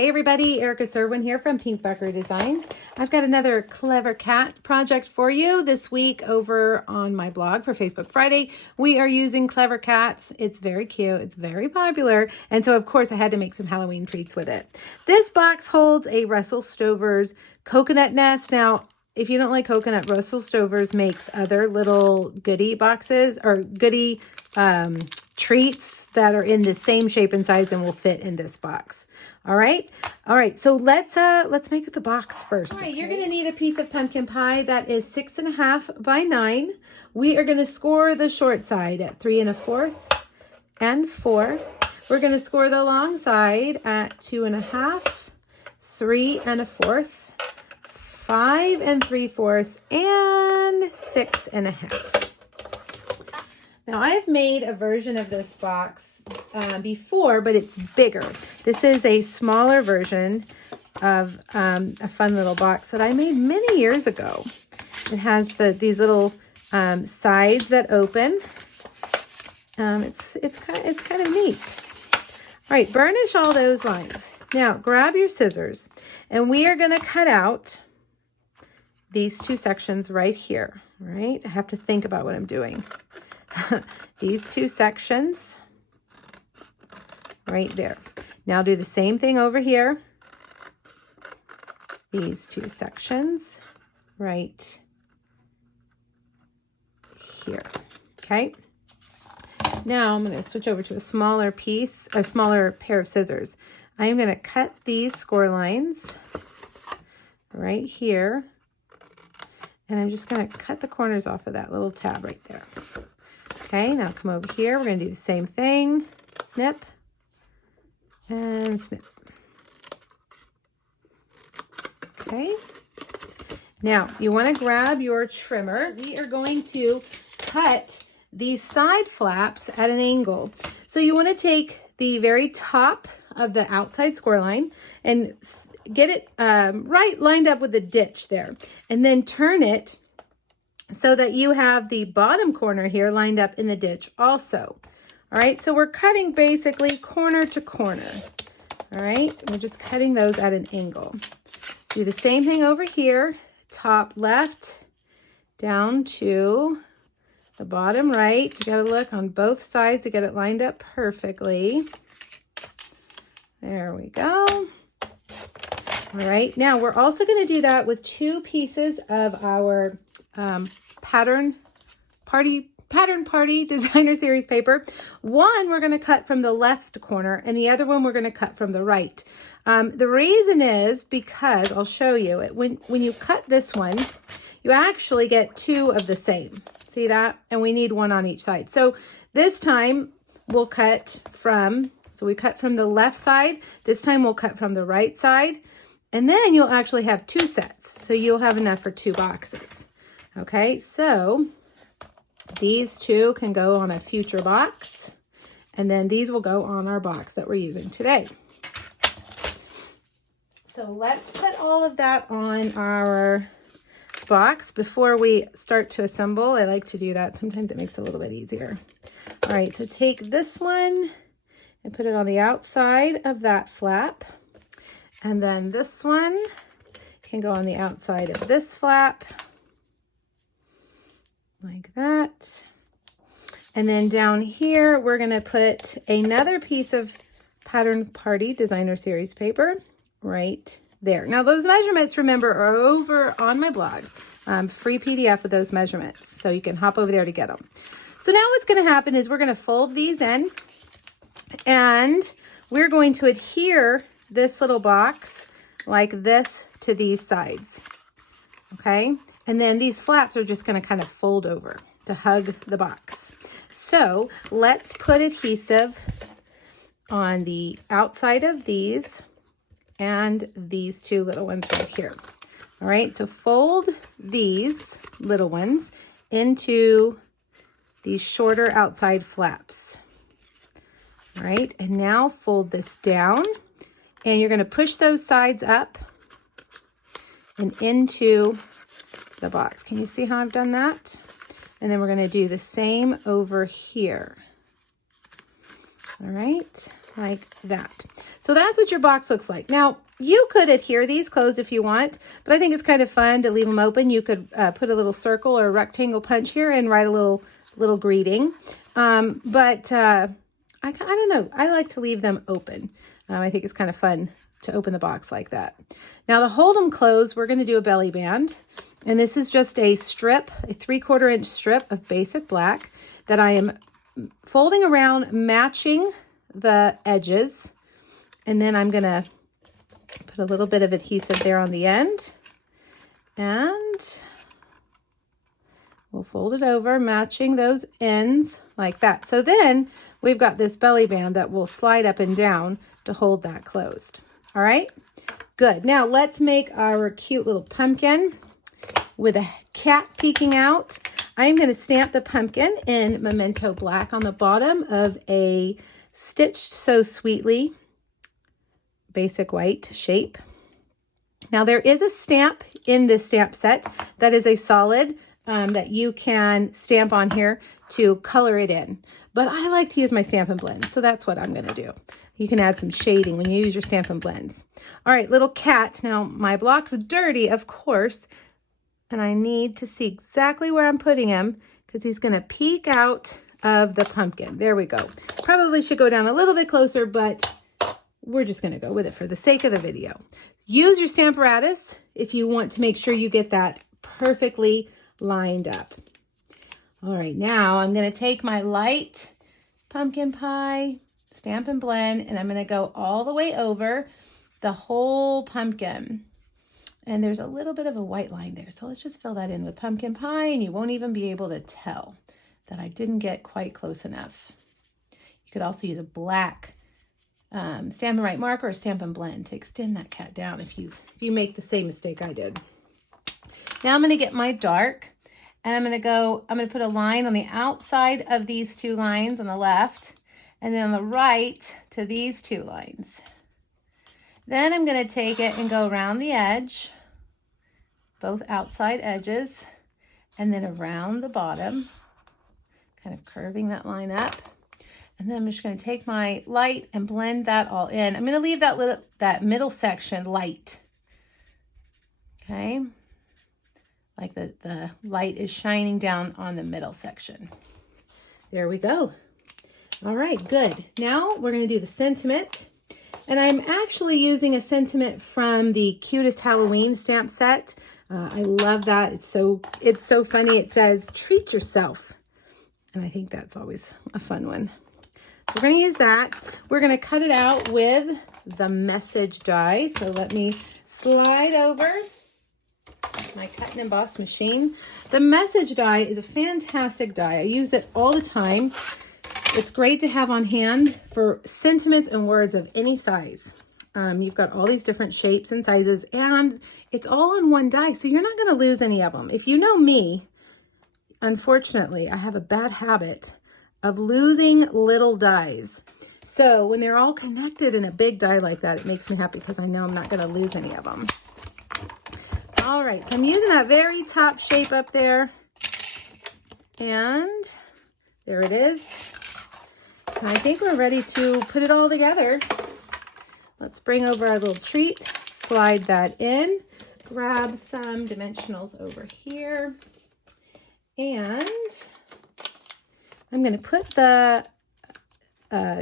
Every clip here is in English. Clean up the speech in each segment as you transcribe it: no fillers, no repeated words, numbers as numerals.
Hey everybody, Erica Serwin here from Pink Buckaroo Designs. I've got another clever cat project for you this week over on my blog for Facebook Friday. We are using clever cats. It's very cute. It's very popular. And so of course I had to make some Halloween treats with it. This box holds a Russell Stover's coconut nest. Now, if you don't like coconut, Russell Stover's makes other little goodie boxes or goodie treats that are in the same shape and size and will fit in this box. All right. So let's make the box first. All right. Okay? You're going to need a piece of pumpkin pie that is 6.5 by 9. We are going to score the short side at 3 1/4 and 4. We're going to score the long side at 2 1/2, 3 1/4, 5 3/4, and 6 1/2. Now I've made a version of this box before, but it's bigger. This is a smaller version of a fun little box that I made many years ago. It has these little sides that open. It's kind of neat. All right, burnish all those lines. Now grab your scissors, and we are going to cut out these two sections right here. All right, I have to think about what I'm doing. These two sections right there. Now do the same thing over here. These two sections right here. Okay. Now I'm going to switch over to a smaller pair of scissors. I'm going to cut these score lines right here. And I'm just going to cut the corners off of that little tab right there. Okay, now come over here. We're going to do the same thing. Snip and snip. Okay. Now, you want to grab your trimmer. We are going to cut these side flaps at an angle. So you want to take the very top of the outside score line and get it right lined up with the ditch there. And then turn it so that you have the bottom corner here lined up in the ditch also. All right, so we're cutting basically corner to corner. All right, we're just cutting those at an angle. Do the same thing over here, top left down to the bottom right. You gotta look on both sides to get it lined up perfectly. There we go. All right, now we're also gonna do that with two pieces of our Pattern Party Designer Series paper. One we're going to cut from the left corner, and the other one we're going to cut from the right. The reason is because I'll show you it. When you cut this one, you actually get two of the same. See that? And we need one on each side. So this time we'll cut from. So we cut from the left side. This time we'll cut from the right side, and then you'll actually have two sets. So you'll have enough for two boxes. Okay, so these two can go on a future box, and then these will go on our box that we're using today. So let's put all of that on our box before we start to assemble. I like to do that. Sometimes it makes it a little bit easier. All right, so take this one and put it on the outside of that flap, and then this one can go on the outside of this flap. Like that. And then down here, we're going to put another piece of Pattern Party Designer Series paper right there. Now those measurements, remember, are over on my blog. Free PDF with those measurements. So you can hop over there to get them. So now what's going to happen is we're going to fold these in, and we're going to adhere this little box like this to these sides. Okay. And then these flaps are just going to kind of fold over to hug the box. So let's put adhesive on the outside of these and these two little ones right here. All right, so fold these little ones into these shorter outside flaps. All right, and now fold this down, and you're going to push those sides up and into the box. Can you see how I've done that? And then we're going to do the same over here. All right, like that. So that's what your box looks like. Now, you could adhere these closed if you want, but I think it's kind of fun to leave them open. You could put a little circle or a rectangle punch here and write a little greeting. I don't know. I like to leave them open. I think it's kind of fun to open the box like that. Now to hold them closed, we're going to do a belly band. And this is just a strip, a 3/4 inch strip of basic black that I am folding around, matching the edges. And then I'm going to put a little bit of adhesive there on the end. And we'll fold it over, matching those ends like that. So then we've got this belly band that will slide up and down to hold that closed. All right, good. Now let's make our cute little pumpkin with a cat peeking out. I'm going to stamp the pumpkin in Memento Black on the bottom of a Stitched So Sweetly basic white shape. Now there is a stamp in this stamp set that is a solid that you can stamp on here to color it in. But I like to use my Stampin' Blend, so that's what I'm going to do. You can add some shading when you use your Stampin' Blends. All right, little cat. Now my block's dirty, of course, and I need to see exactly where I'm putting him because he's going to peek out of the pumpkin. There we go. Probably should go down a little bit closer, but we're just going to go with it for the sake of the video. Use your Stamparatus if you want to make sure you get that perfectly lined up. All right, now I'm going to take my light pumpkin pie Stampin' Blend, and I'm going to go all the way over the whole pumpkin. And there's a little bit of a white line there. So let's just fill that in with pumpkin pie, and you won't even be able to tell that I didn't get quite close enough. You could also use a black Stampin' Write marker or Stampin' Blend to extend that cat down if you make the same mistake I did. Now I'm going to get my dark, and I'm going to put a line on the outside of these two lines on the left, and then on the right to these two lines. Then I'm going to take it and go around the edge, both outside edges, and then around the bottom, kind of curving that line up. And then I'm just going to take my light and blend that all in. I'm going to leave that middle section light. Okay. Like the light is shining down on the middle section. There we go. All right, good. Now we're going to do the sentiment. And I'm actually using a sentiment from the Cutest Halloween stamp set. I love that. It's so funny. It says, treat yourself. And I think that's always a fun one. So we're going to use that. We're going to cut it out with the message die. So let me slide over my cut and emboss machine. The message die is a fantastic die. I use it all the time. It's great to have on hand for sentiments and words of any size. You've got all these different shapes and sizes, and it's all on one die, so you're not going to lose any of them. If you know me, unfortunately, I have a bad habit of losing little dies. So when they're all connected in a big die like that, it makes me happy because I know I'm not going to lose any of them. All right, so I'm using that very top shape up there, and there it is. And I think we're ready to put it all together. Let's bring over our little treat, slide that in, grab some dimensionals over here, and I'm going to put the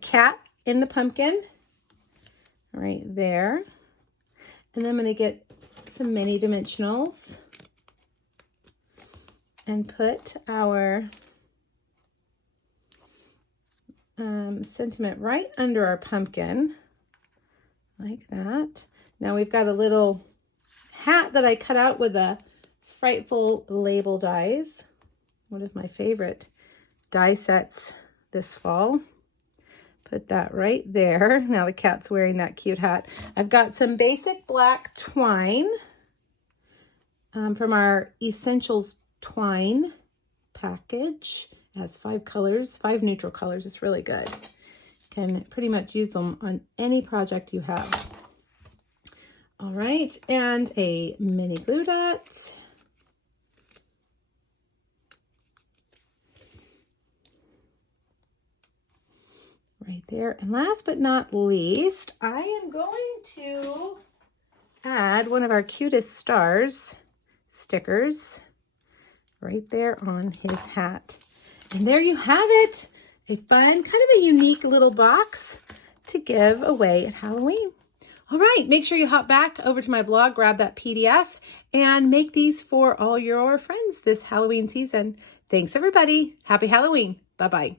cat in the pumpkin right there. And then I'm going to get some mini dimensionals and put our sentiment right under our pumpkin like that. Now we've got a little hat that I cut out with a Frightful Label dies, one of my favorite die sets this fall. Put that right there. Now the cat's wearing that cute hat. I've got some basic black twine from our Essentials twine package. It has 5 colors, 5 neutral colors. It's really good. Can pretty much use them on any project you have. All right, and a mini glue dot. right there. And last but not least, I am going to add one of our cutest stars stickers right there on his hat. And there you have it. A fun, kind of a unique little box to give away at Halloween. All right, make sure you hop back over to my blog, grab that PDF, and make these for all your friends this Halloween season. Thanks, everybody. Happy Halloween. Bye-bye.